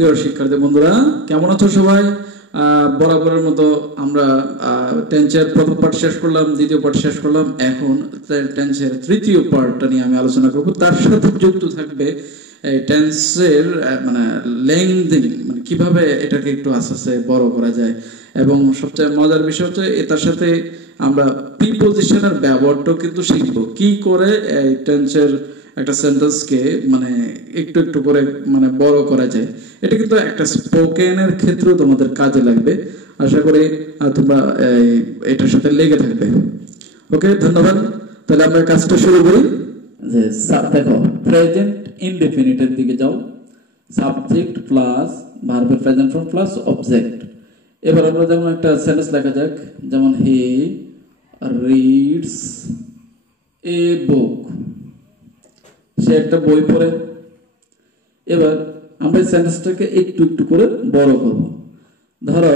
প্রিয় শিক্ষার্থী বন্ধুরা, কেমন আছো সবাই? বরাবরের মতো আমরা টেন্সের প্রথম পার্ট শেষ করলাম, দ্বিতীয় পার্ট শেষ করলাম। এখন টেন্সের তৃতীয় পার্টটা নিয়ে আমি আলোচনা করব। তার সাথে যুক্ত থাকবে টেন্সের মানে লেংথিং, মানে কিভাবে এটাকে একটু আস্তে আস্তে বড় করা যায়। এবং সবচেয়ে মজার বিষয় হচ্ছে এটার সাথে আমরা প্রিপোজিশনের ব্যবহারটাও কিন্তু শিখবো, কি করে এই টেন্সের একটা সেন্টেন্সকে মানে একটু একটু করে মানে বড় করা যায়। এটা কিন্তু একটা স্পোকেনের ক্ষেত্রেও তোমাদের কাজে লাগবে। আশা করি তোমরা এটার সাথে লেগে থাকবে। ওকে, ধন্যবাদ। তাহলে আমরা কাজটা শুরু করি। যে দেখো, প্রেজেন্ট ইনডেফিনিটের দিকে যাও। সাবজেক্ট প্লাস ভার্বের প্রেজেন্ট ফর্ম প্লাস অবজেক্ট। এবার আমরা যেমন একটা সেন্টেন্স লেখা যাক, যেমন হি রিডস এ বুক, সে একটা বই পড়ে। এবার আমরা এই সেন্টেন্সটাকে একটু একটু করে বড় করব। ধরো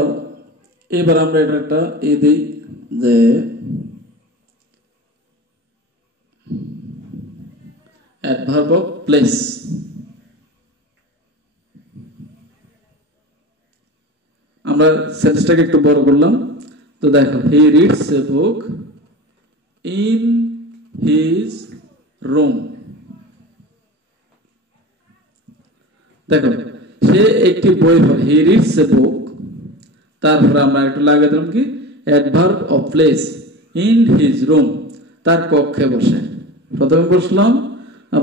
এবার আমরা এটা একটা দিই যে অ্যাডভার্ব অফ প্লেস। আমরা সেন্টেন্সটাকে একটু বড় করলাম। তো দেখো, he reads a book in his room. দেখো, সে একটি বই পড়ে, হি রিডস এ বুক। তারপরে আমরা একটু লাগিয়ে দিলাম কি adverb of place, in his room, তার কক্ষে বসে। প্রথমে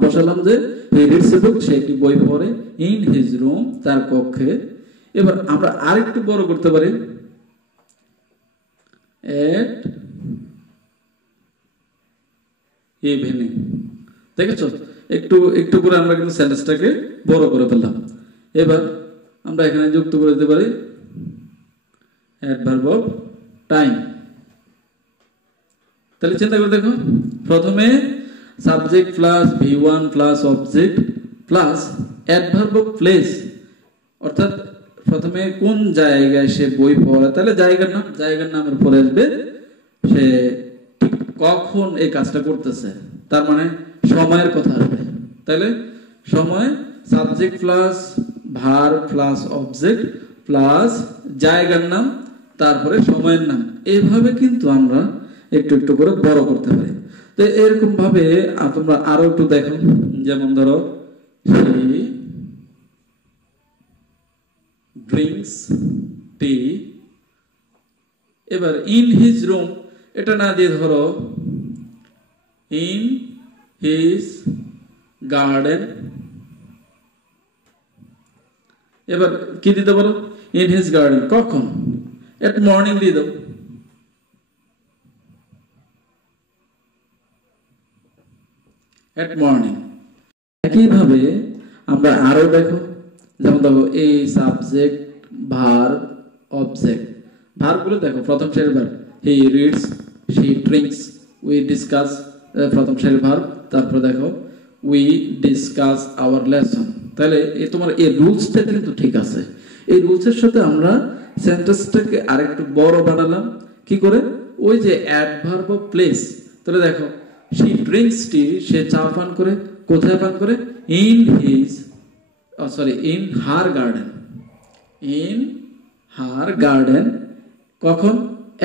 বসালাম যে হি রিডস এ বুক, সে একটি বই পড়ে, ইন হিজ রুম, তার কক্ষে। এবার আমরা আরেকটু বড় করতে পারি, এট ইভিনিং। দেখেছো, একটু একটু করে আমরা কিন্তু সেন্টেন্সটাকে বড় করে ফেললাম। এবার আমরা এখানে যুক্ত করে দিতে পারি অ্যাডভার্ব অফ টাইম। তাহলে চিন্তা করে দেখো, প্রথমে subject plus V1 plus object plus adverb of place, অর্থাৎ প্রথমে কোন জায়গায় সে বই পড়ে, তাহলে জায়গার নামের পরে আসবে সে কখন এই কাজটা করতেছে, তার মানে সময়ের কথা আসবে। তাহলে সময়, subject plus verb plus object plus জায়গার নাম, তারপরে সময়ের নাম। এইভাবে কিন্তু আমরা একটু একটু করে বড় করতে পারি। তো এরকম ভাবে তোমরা আরো একটু দেখো, যেমন ধরো হি ড্রিঙ্কস টি। এবার ইন হিজ রুম এটা না দিয়ে ধরো ইন হিজ গার্ডেন। এবার কি দিতে পারো, ইন হিজ গার্ডেন কখন, এট মর্নিং দিয়ে দাও। এট মর্নিং। একইভাবে আমরা আরো দেখো, যেমন দেখো এই সাবজেক্ট ভার্ব অবজেক্ট। ভার্বগুলো দেখো, প্রথম সারির verb he reads, she drinks, we discuss, প্রথম সারির ভার্ব। তারপর দেখো উই ডিসকাস আওয়ার লেসন। তাহলে তোমার এই রুলসটা কিন্তু ঠিক আছে। এই রুলসের সাথে আমরা সেন্টেন্সটাকে আরেকটু বড় বানালাম। কি করে, ওই যে অ্যাডভার্ব অফ প্লেস। তাহলে দেখো, শি ড্রিঙ্কস টি, সে চা পান করে। কোথায় পান করে, in his in her garden. In her garden কখন,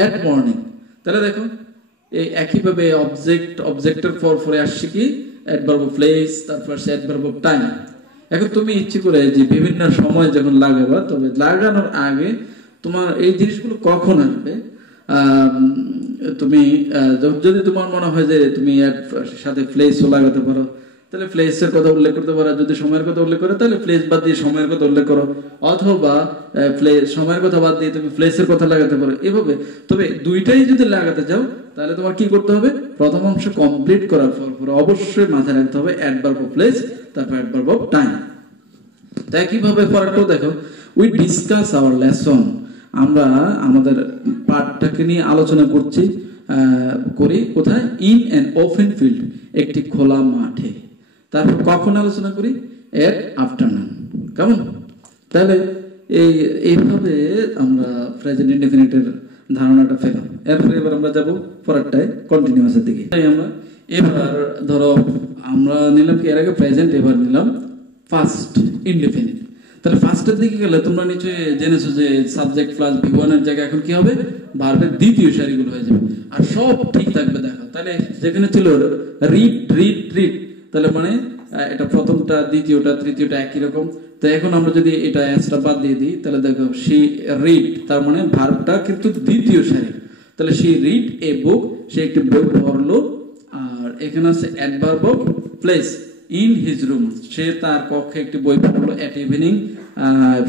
এট মর্নিং। তাহলে দেখো এই একইভাবে অবজেক্টের পরে আসছে কি অ্যাডভার্ব অফ প্লেস, তারপর আসছে অ্যাডভার্ব অফ টাইম। এখন তুমি ইচ্ছে করে যে বিভিন্ন সময় যখন লাগাবা, তবে লাগানোর আগে তোমার এই জিনিসগুলো কখন আসবে, তুমি যদি তোমার মনে হয় যে তুমি এর সাথে প্লেসও লাগাতে পারো, তাহলে প্লেসের কথা উল্লেখ করতে পারো। যদি সময়ের কথা উল্লেখ করো, তাহলে প্লেস বাদ দিয়ে সময়ের কথা উল্লেখ করো, অথবা সময়ের কথা বাদ দিয়ে তুমি প্লেসের কথা লাগাতে পারো, এভাবে। তবে দুইটাই যদি লাগাতে চাও, তাহলে তোমার কি করতে হবে, প্রথম অংশ কমপ্লিট করার পর অবশ্যই মাথায় রাখতে হবে অ্যাডভার্ব অফ প্লেস, তারপর অ্যাডভার্ব অফ টাইম। তাই কিভাবে পরেরটাও দেখো, উই ডিসকাস আওয়ার লেসন। আমরা আমাদের পাঠটাকে নিয়ে আলোচনা করি কোথায়, ইন অ্যান ওপেন ফিল্ড, একটি খোলা মাঠে। তারপর কখন আলোচনা করি, এট আফটারনুন। কেমন? তাহলে এইভাবে আমরা প্রেজেন্ট ইনডেফিনিটের ধারণাটা পেলাম। এরপরে এবার আমরা যাব পরেরটায়, কন্টিনিউয়াসের দিকে। আমরা এবার ধরো আমরা নিলাম কি এর আগে প্রেজেন্ট, এবার নিলাম ফার্স্ট ইনডেফিনিট। তাহলে ফার্স্টের দিকে গেলে তোমরা নিশ্চয়ই জেনেছো যে সাবজেক্ট প্লাস V1 এর জায়গায় এখন কি হবে, ভার্বের দ্বিতীয় সারিগুলো হয়ে যাবে, আর সব ঠিক থাকবে। দেখো তাহলে যেখানে ছিল রিড রিড রিড, তাহলে মানে এটা প্রথমটা দ্বিতীয়টা তৃতীয়টা একই রকম। তো এখন আমরা যদি এটা এসটা বাদ দিয়ে দিই, তাহলে দেখো শি রিড, তার মানে ভার্বটা কিন্তু দ্বিতীয় সারি। তাহলে শি রিড এ বুক, সে একটি বই পড়লো। আর এখানে আছে adverb of place, in his room, সে তার কক্ষে একটি বই পড়লো এট ইভিনিং,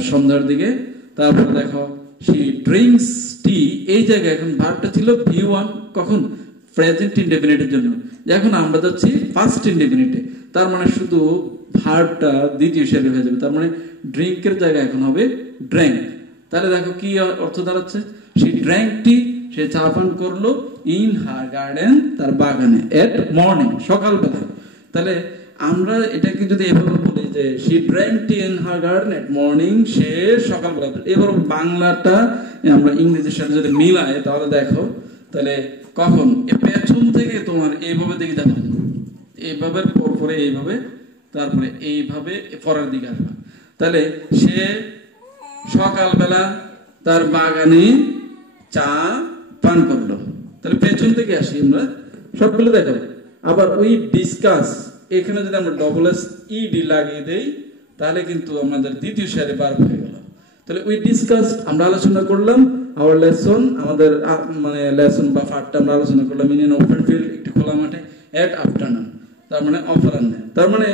সন্ধ্যার দিকে। তারপরে দেখো শি ড্রিঙ্কস টি, এই জায়গায় এখন ভার্বটা ছিল V1, কখন, প্রেজেন্ট ইনডেফিনিটের জন্য। এখন আমরা যাচ্ছি ফার্স্ট ইনডেফিনিটে, তার মানে শুধু ভার্বটা দ্বিতীয় সারি হয়ে যাবে, তার মানে ড্রিঙ্কের জায়গায় এখন হবে ড্র্যাঙ্ক। তাহলে দেখো কি অর্থ দাঁড়াচ্ছে, সে ড্র্যাঙ্ক টি, সে চা পান করলো, ইন হার গার্ডেন, তার বাগানে, এট মর্নিং, সকালবেলা। তাহলে আমরা এটাকে যদি এভাবে বলি যে she drank tea in her garden at morning, সে সকালবেলা। এবার বাংলাটা আমরা ইংরেজির সাথে যদি মিলাই, তাহলে দেখো তাহলে কখন পেছন থেকে তোমার এইভাবে দিকে দেখো, এইভাবে পরে এইভাবে, তারপরে এইভাবে পরের দিকে আসবে। তাহলে সে সকালবেলা তার বাগানে চা পান করলো, তাহলে পেছন থেকে আসি আমরা সবগুলো দেখো। আবার উই ডিসকাস, এখানে যদি আমরা ডবল এস ইডি লাগিয়ে দেই, তাহলে কিন্তু আমাদের দ্বিতীয় সারি ভার্ব হয়ে গেল। তাহলে উই ডিসকাস, আমরা আলোচনা করলাম, আওয়ার লেসন, আমাদের মানে লেসন বা পাঠটা আমরা আলোচনা করলাম, ইন এন ওপেন ফিল্ড, একটি খোলা মাঠে, এট আফটারনুন, তার মানে অপরাহ্নে। তার মানে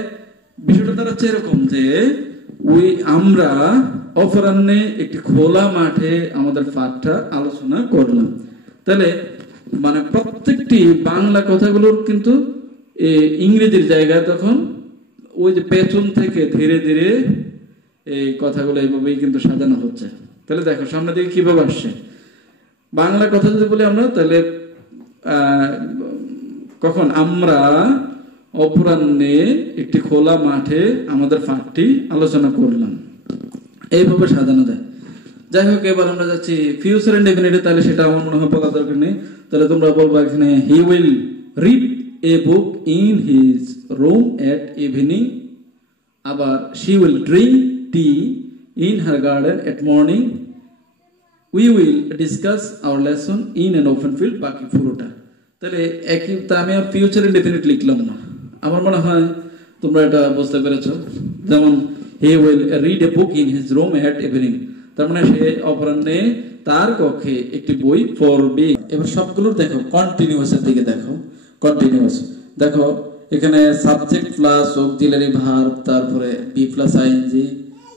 বিষয়টা দাঁড়াচ্ছে এরকম যে আমরা অপরাহ্নে একটি খোলা মাঠে আমাদের পাঠটা আলোচনা করলাম। তাহলে মানে প্রত্যেকটি বাংলা কথাগুলোর কিন্তু ইংরেজির জায়গায় তখন ওই যে পেছন থেকে ধীরে ধীরে এই কথাগুলো এইভাবেই কিন্তু সাজানো হচ্ছে। তাহলে দেখো সামনের দিকে কিভাবে আসছে, বাংলা কথা যদি বলি আমরা, তাহলে কখন আমরা অপরাহ্নে একটি খোলা মাঠে আমাদের পাঠটি আলোচনা করলাম, এইভাবে সাজানো যায়। যাই হোক, এবার আমরা যাচ্ছি ফিউচার ইনডেফিনিটে, তাহলে সেটা আমার মনে হয় বলা দরকার নেই। তাহলে তোমরা বলবো এখানে he will read a book in his room at evening, আবার she will drink tea in her garden at morning, we will discuss our lesson in an open field, বাকি পুরোটা। তাহলে একই, তা আমি আর ফিউচার ইনডেফিনিট লিখলাম না, আমার মনে হয় তোমরা এটা বুঝতে পেরেছ। যেমন হি will read a book in his room at evening, তার মানে সে অপরাহ্নে তার কক্ষে একটি বই পড়বে। এবার সবগুলোর দেখো কন্টিনিউয়াসের দিকে দেখো, কন্টিনিউয়াস দেখো এখানে সাবজেক্ট প্লাস অক্সিলারি ভার্ব, তারপরে বি প্লাস আইএনজি,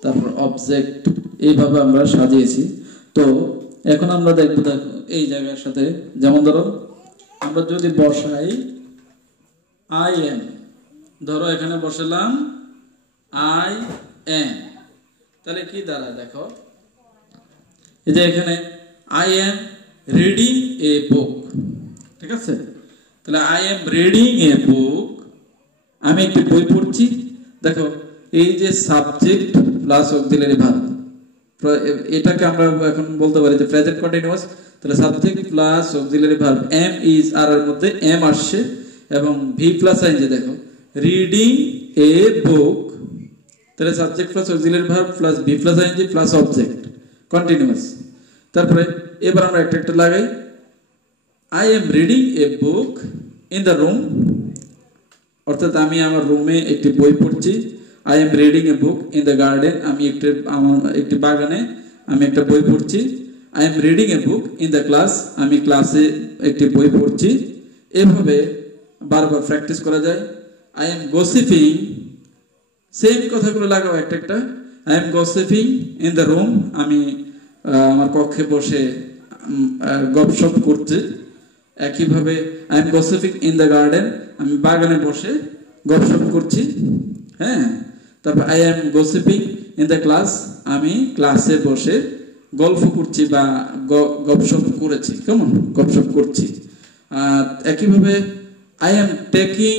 তারপর অবজেক্ট, এইভাবে আমরা সাজিয়েছি। তো এখন আমরা দেখবো, দেখো এই জায়গার সাথে, যেমন ধরো আমরা যদি বসাই আই এম, ধরো এখানে বসালাম আই এম, তাহলে কি দাঁড়ায় দেখো, এই যে এখানে আই এম রিডিং এ বুক, ঠিক আছে। তাহলে আই এম রিডিং এ বুক, আমি একটি বই পড়ছি। দেখো এই যে সাবজেক্ট প্লাস অক্সিলারি ভার্ব, এটাকে আমরা এখন বলতে পারি যে প্রেজেন্ট কন্টিনিউয়াস। তাহলে subject plus auxiliary verb am is are এর মধ্যে এম আসছে, এবং ভি প্লাস আইএনজি, দেখো রিডিং এ বুক, তাহলে subject plus auxiliary verb plus V plus ING plus object, continuous. তারপরে এবার আমরা একটা একটা লাগাই, I am reading a book in the room, অর্থাৎ আমি আমার রুমে একটি বই পড়ছি। I am reading a book in the garden, আমি একটি বাগানে আমি একটা বই পড়ছি। I am reading a book in the class, আমি ক্লাসে একটি বই পড়ছি। এভাবে বারবার প্র্যাকটিস করা যায়। আই এম গসিপিং, সেম কথাগুলো লাগাও একটা একটা। I am gossiping in the room, আমি আমার কক্ষে বসে গপসপ করছি। একইভাবে I M gossiping in the garden, আমি বাগানে বসে গপসপ করছি। হ্যাঁ, তারপর I am gossiping in the class, আমি ক্লাসে বসে গল্প করছি বা গপসপ করেছি, কেমন গপসপ করছি। একইভাবে I am talking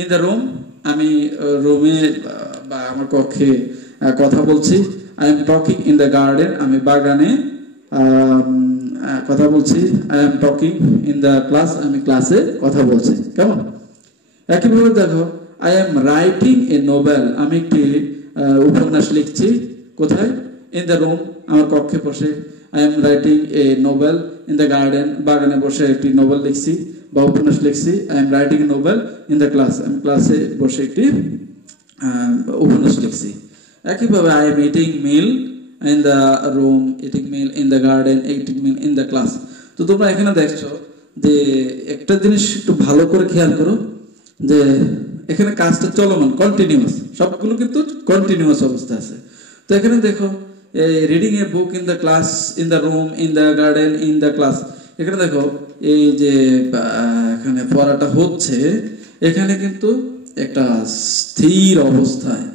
in the room, আমি রুমে বা আমার কক্ষে কথা বলছি। I am talking in the garden, আমি বাগানে কথা বলছি। I am talking in the class, আমি ক্লাসে কথা বলছি, কেমন। একইভাবে দেখো I am writing a Nobel, আমি একটি উপন্যাস লিখছি। কোথায়? ইন দ্য রুম, আমার কক্ষে বসে। I am writing a novel in the garden, বাগানে বসে একটি নোবেল লিখছি বা উপন্যাস লিখছি। I am writing a novel in the class, আমি ক্লাসে বসে একটি উপন্যাস লিখছি। একইভাবে I am eating meal in the room, eating meal in the garden, eating meal in the class. তো তোমরা এখানে দেখছো যে একটা জিনিস একটু ভালো করে খেয়াল করো যে এখানে কাজটা চলমান, কন্টিনিউয়াস, সবগুলো কিন্তু কন্টিনিউয়াস অবস্থা আছে। তো এখানে দেখো reading a book in the class, in the room, in the garden, in the class. এখানে দেখো এই যে এখানে পড়াটা হচ্ছে, এখানে কিন্তু একটা স্থির অবস্থায়,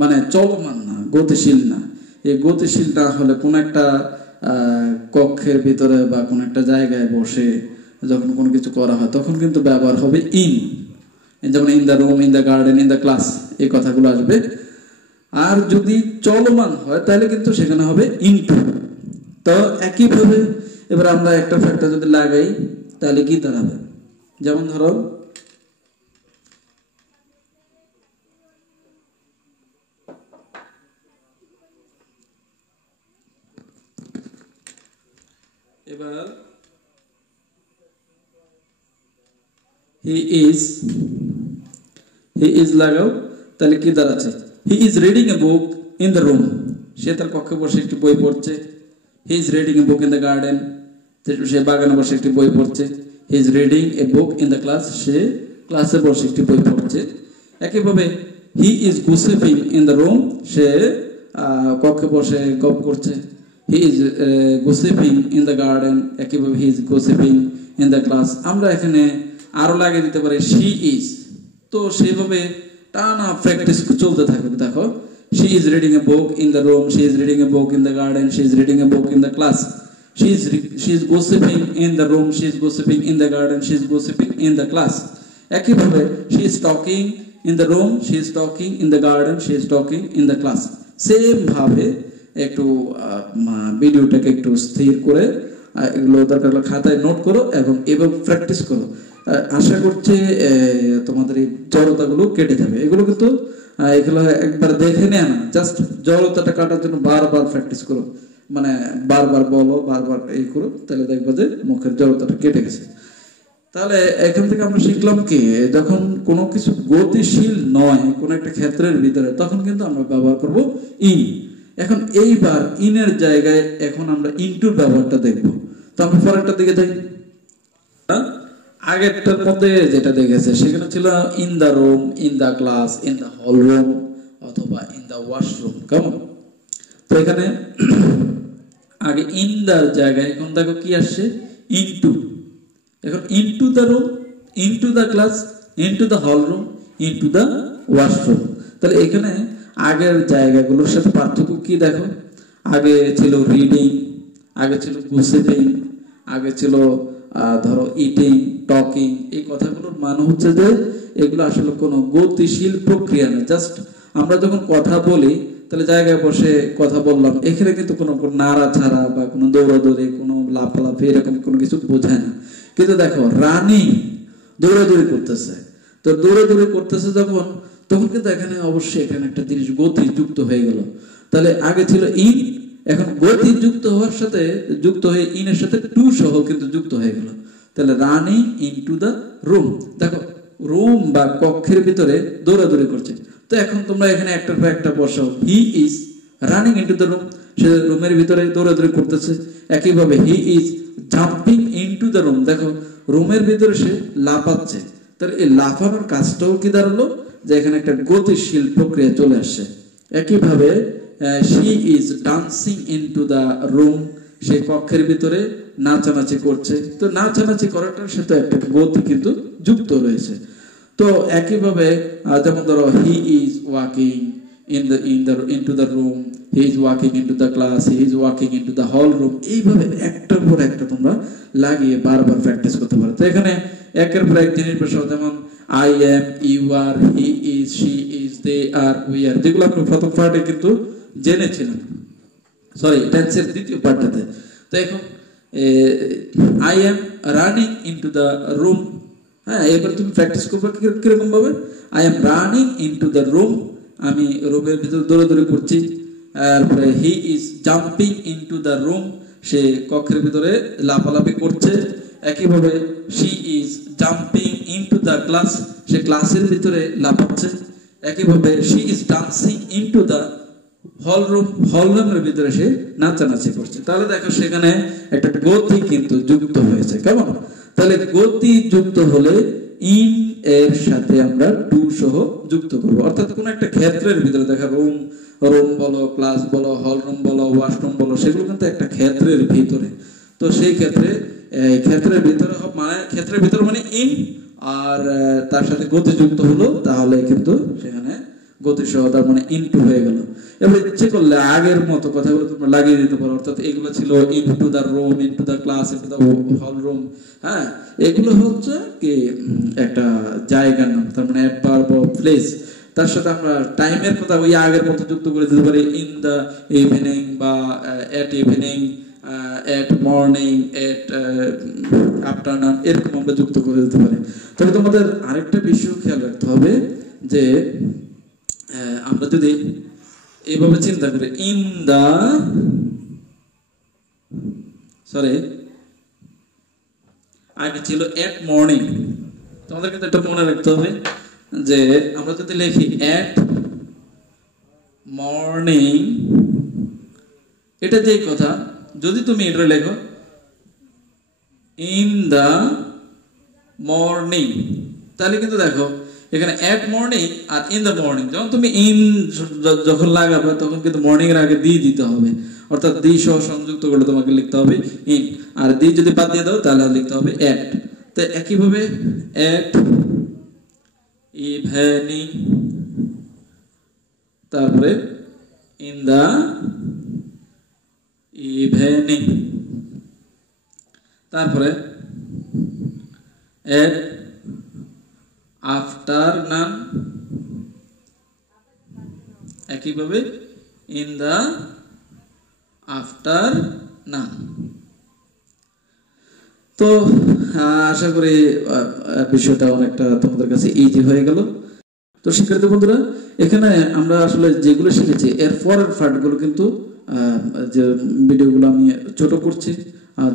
মানে চলমান না, গতিশীল না। এই গতিশীল না হলে কোন একটা কক্ষের ভিতরে বা কোন একটা জায়গায় বসে যখন কোনো কিছু করা হয় তখন কিন্তু ব্যবহার হবে ইন, যেমন in the room, in the garden, in the class, এই কথাগুলো আসবে। আর যদি চলমান হয় তাহলে কিন্তু সেখানে হবে ইনটু। তো একইভাবে এবার আমরা একটা ফ্যাক্টর যদি লাগাই তাহলে কি দাঁড়াবে? যেমন ধরো এবার হি ইজ লাগাও, তাহলে কি দাঁড়াচ্ছে? He is reading a book in the room, সে তার কক্ষে বসে একটি বই পড়ছে। He is reading a book in the garden, সে বাগানে বসে একটি বই পড়ছে। He is reading a book in the class, সে ক্লাসে বসে একটি বই পড়ছে। একইভাবে he is gossiping in the room, সে কক্ষে বসে গপ করছে। He is gossiping in the garden, একইভাবে he is gossiping in the class. আমরা এখানে আরো লাগিয়ে দিতে পারি শি ইজ। তো সেভাবে টানা প্র্যাকটিস চলতে থাকবে। দেখো she is reading a book in the room, she is reading a book in the garden, she is reading a book in the class. She is gossiping in the room, she is gossiping in the garden, she is gossiping in the class. একইভাবে she is talking in the room, she is talking in the garden, she is talking in the class. Same ভাবে একটু ভিডিওটাকে একটু স্থির করে এগুলো দরকার হলে খাতায় নোট করো এবং এভাবে প্র্যাকটিস করো। আশা করছি তোমাদের এই জড়তাগুলো কেটে যাবে। এগুলো কিন্তু এগুলো একবার দেখে নেয় না, জাস্ট জড়তাটা কাটার জন্য বারবার প্র্যাকটিস করো, মানে বারবার বলো, বারবার এই করো, তাহলে দেখবো যে মুখের জড়তাটা কেটে গেছে। তাহলে এখান থেকে আমরা শিখলাম কি, যখন কোনো কিছু গতিশীল নয় কোনো একটা ক্ষেত্রের ভিতরে তখন কিন্তু আমরা ব্যবহার করব ইন। এখন এইবার ইনের জায়গায় এখন আমরা ইনটুর ব্যবহারটা দেখব। তো আমরা পরেরটার দিকে যাই। আগেরটার মধ্যে যেটা দেখেছে সেখানে ছিল in the room, in the class, in the hall room অথবা ইন দ্য ওয়াশরুম। কেমন? তো এখানে আগে ইন দ্য জায়গায় এখন দেখো কি আসছে, ইনটু। এখন into the room, into the class, into the hall room, into the washroom. তাহলে এখানে আগের জায়গাগুলোর সাথে পার্থক্য কি দেখো? আগে ছিল রিডিং, আগে ছিল গুসিপিং, আগে ছিল ধরো ইটিং, টকিং। এই কথাগুলোর মানে হচ্ছে যে এগুলো আসলে কোনো গতিশীল প্রক্রিয়া না। জাস্ট আমরা যখন কথা বলি তাহলে জায়গায় বসে কথা বললাম, এখানে কিন্তু কোনো নাড়াছাড়া বা কোনো দৌড়াদৌড়ি, কোনো লাফালাফি এরকম কোনো কিছু বোঝায় না। কিন্তু দেখো রানিং, দৌড়াদৌড়ি করতেছে, তো দৌড়াদৌড়ি করতেছে যখন, তখন কিন্তু এখানে অবশ্যই এখানে একটা জিনিস গতি যুক্ত হয়ে গেল। তাহলে আগে ছিল ইন, এখন গতি যুক্ত হওয়ার সাথে যুক্ত হয়ে ইনের সাথে টু সহ কিন্তু যুক্ত হয়ে গেল। তাহলে রানিং ইনটু দ্য রুম। দেখো রুম বা কক্ষের ভিতরে দৌড়াদৌড়ি করছে। তো এখন তোমরা এখানে একটার পর একটা বসাও, he is running into the room, সে রুমের ভিতরে দৌড়াদৌড়ি করতেছে। একইভাবে he is jumping into the room, দেখো রুমের ভিতরে সে লাফাচ্ছে। তাহলে এই লাফানোর কাজটাও কি দাঁড়ালো, যে এখানে একটা গতিশীল প্রক্রিয়া চলে আসছে। একইভাবে she is dancing into the room, সেই কক্ষের ভিতরে নাচানাচি করছে। তো নাচানাচি করাটার সাথে একটা গতি কিন্তু যুক্ত রয়েছে। তো একইভাবে যেমন ধরো he is walking into the room, he is walking into the class, he is walking into the hall room। এইভাবে একটার পর একটা তোমরা লাগিয়ে বারবার প্র্যাকটিস করতে পারো। তো এখানে একের পর এক জিনিস বসাও, যেমন I am, you are, he is, she is, they are, we are, যেগুলো আপনি প্রথম পার্টে কিন্তু জেনেছিলেন, সরি টেন্সের দ্বিতীয় পার্টটাতে। তো এখন I am running into the room, হ্যাঁ, এবার তুমি প্র্যাকটিস করবে কিরকম ভাবে, I am running into the room, আমি রুমের ভিতরে দৌড়াদৌড়ি করছি। তারপরে he is jumping into the room, সে কক্ষের ভিতরে লাফালাফি করছে। একইভাবে she is jumping into the class, সে ক্লাসের ভিতরে লাফাচ্ছে। একইভাবে she is dancing into the hall রুমের ভিতরে সে নাচানাচি করছে। তাহলে দেখো সেখানে একটা গতি কিন্তু যুক্ত হয়েছে। কেমন? তাহলে গতি যুক্ত হলে ইন এর সাথে আমরা টু সহ যুক্ত করব, অর্থাৎ কোন একটা ক্ষেত্রের ভিতরে দেখা রুম বলো, ক্লাস বলো, হল রুম বলো, ওয়াশরুম বলো, সেগুলো কিন্তু একটা ক্ষেত্রের ভিতরে। তো সেই ক্ষেত্রে ক্ষেত্রের ভিতরে মানে ক্ষেত্রের ভিতরে মানে ইন, আর তার সাথে গতি যুক্ত হলো, তাহলে কিন্তু সেখানে গতি সহ তার মানে ইনটু হয়ে গেল। এবার ইচ্ছে করলে আগের মতো কথাগুলো তোমরা লাগিয়ে দিতে পারো, অর্থাৎ এগুলো ছিল into the room, into the class, into the hall room. হ্যাঁ, এগুলো হচ্ছে কি একটা জায়গার নাম, তার মানে অ্যাডভার্ব অফ প্লেস। তার সাথে আমরা টাইমের কথা ওই আগের মতো যুক্ত করে দিতে পারি, ইন দ্য ইভিনিং বা এট ইভিনিং, এট মর্নিং, এট আফটারনুন, এরকম আমরা যুক্ত করে দিতে পারি। তবে তোমাদের আরেকটা বিষয় খেয়াল রাখতে হবে যে আমরা যদি এইভাবে চিন্তা করি, ইন দা আগে ছিল এট মর্নিং, তোমাদের কিন্তু একটা মনে রাখতে হবে যে আমরা যদি লিখি এট মর্নিং, এটা যেই কথা, যদি তুমি এটা লেখো ইন দা মর্নিং, তাহলে কিন্তু দেখো এখানে এট মর্নিং আর ইন দ্য মর্নিং, যখন তুমি ইন যখন লাগাবে তখন কিন্তু মর্নিং এর আগে দি দিতে হবে, অর্থাৎ দি সহ সংযুক্ত করলে তোমাকে লিখতে হবে ইন, আর দি যদি বাদ দিয়ে দাও তাহলে লিখতে হবে এট। তো একইভাবে এট ইভিনিং, তারপরে ইন দা ইভিনিং, তারপরে এট আফটারনুন, একইভাবে ইন দা আফটারনুন। তো আশা করি বিষয়টা অনেকটা তোমাদের কাছে ইজি হয়ে গেল। তো শিক্ষার্থী বন্ধুরা, এখানে আমরা আসলে যেগুলো শিখেছি এর পরের পার্টগুলো কিন্তু যে ভিডিওগুলো আমি ছোট করছি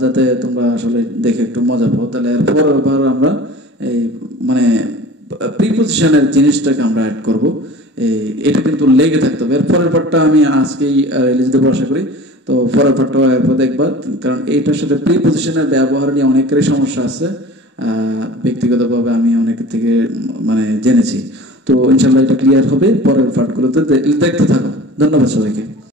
যাতে তোমরা আসলে দেখে একটু মজা পাও। তাহলে এর পরের আমরা এই মানে প্রিপোজিশনের জিনিসটাকে আমরা অ্যাড করব, এটা কিন্তু লেগে থাকতে হবে। এর পরের পার্টটা আমি আজকেই রিলিজ দেবো আশা করি। তো পরের পার্টটা দেখবা, কারণ এইটার সাথে প্রিপোজিশনের ব্যবহার নিয়ে অনেকেরই সমস্যা আছে, ব্যক্তিগতভাবে আমি অনেকের থেকে মানে জেনেছি। তো ইনশাল্লাহ এটা ক্লিয়ার হবে পরের পার্টগুলোতে, দেখতে থাকো। ধন্যবাদ সবাইকে।